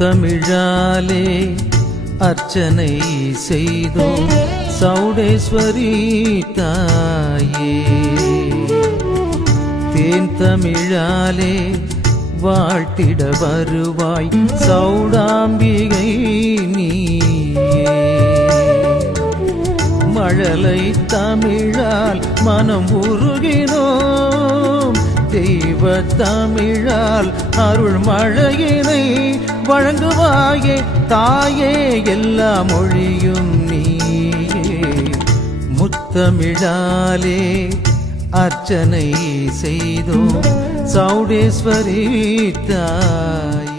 முத்தமிழாலே அர்ச்சனை செய்தோம் சௌடேஸ்வரி தாயே. தேன் தமிழாலே வாழ்த்திட வருவாய் சௌடாம்பிகை நீயே. மழலை தமிழால் மனம் உருகினோம், தெய்வ தமிழால் அருள் மழையினை வழங்குவாயே தாயே, எல்லா மொழியும் நீயே. முத்தமிழாலே அர்ச்சனை செய்தோம் சௌடேஸ்வரி தாயே.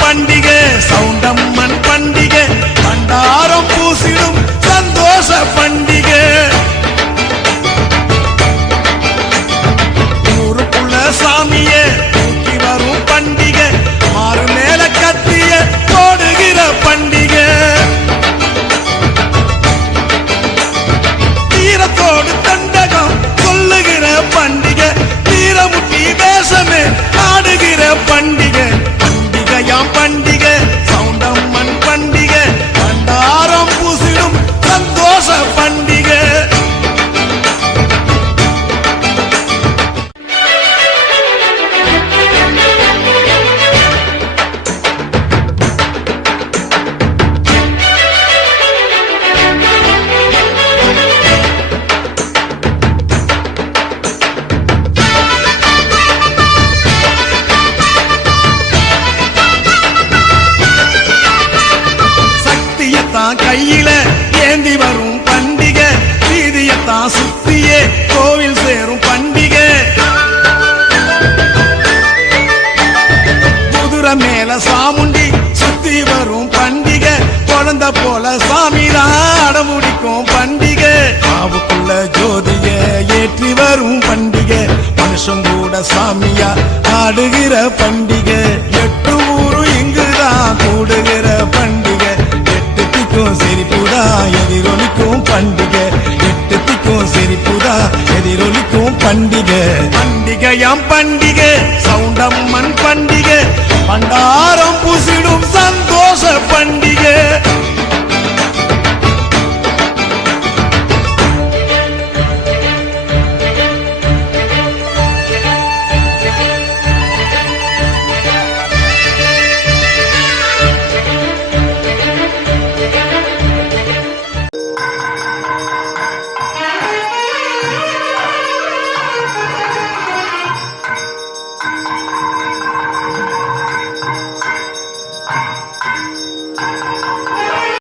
பண்டிகை சவுண்டம்மன் பண்டிகை, பண்டாரம் பூசிடும் சந்தோஷ பண்டிகை. ஊருக்குள்ள சாமியே தூக்கி வரும் பண்டிகை, மாறு மேல கத்திய போடுகிற பண்டிகை. தீரத்தோடு தண்டகம் சொல்லுகிற பண்டிகை, வீரமுட்டி வேஷமே ஆடுகிற பண்டிகை. பண்டிகை சவுண்டம்மன் பண்டிகை, பண்டாரம் பூசிடும் சந்தோஷ பண்டிகை. கையில ஏந்தி வரும் பண்டிகை, வீதியத்தான் சுத்தியே கோவில் சேரும் பண்டிகை. குதிரை மேல சாமுண்டி சுத்தி வரும் பண்டிகை, குழந்தை போல சாமிதான் அடமுடிக்கும் பண்டிகை. ஆவுக்குள்ள ஜோதிய ஏற்றி வரும் பண்டிகை, மனுஷன் கூட சாமியா ஆடுகிற பண்டிகை. எட்டு ஊரு இங்குதான் கூடுகிற பண்டிகை, சிரிப்புதா எதிரொலிக்கும் பண்டிகை. எட்டுத்திக்கும் சிரிப்புதா எதிரொலிக்கும் பண்டிகை. பண்டிகையாம் பண்டிகை சவுண்டம்மன் பண்டிகை, பண்டாரம் பூசிடும் சந்தோஷ பண்டிகை.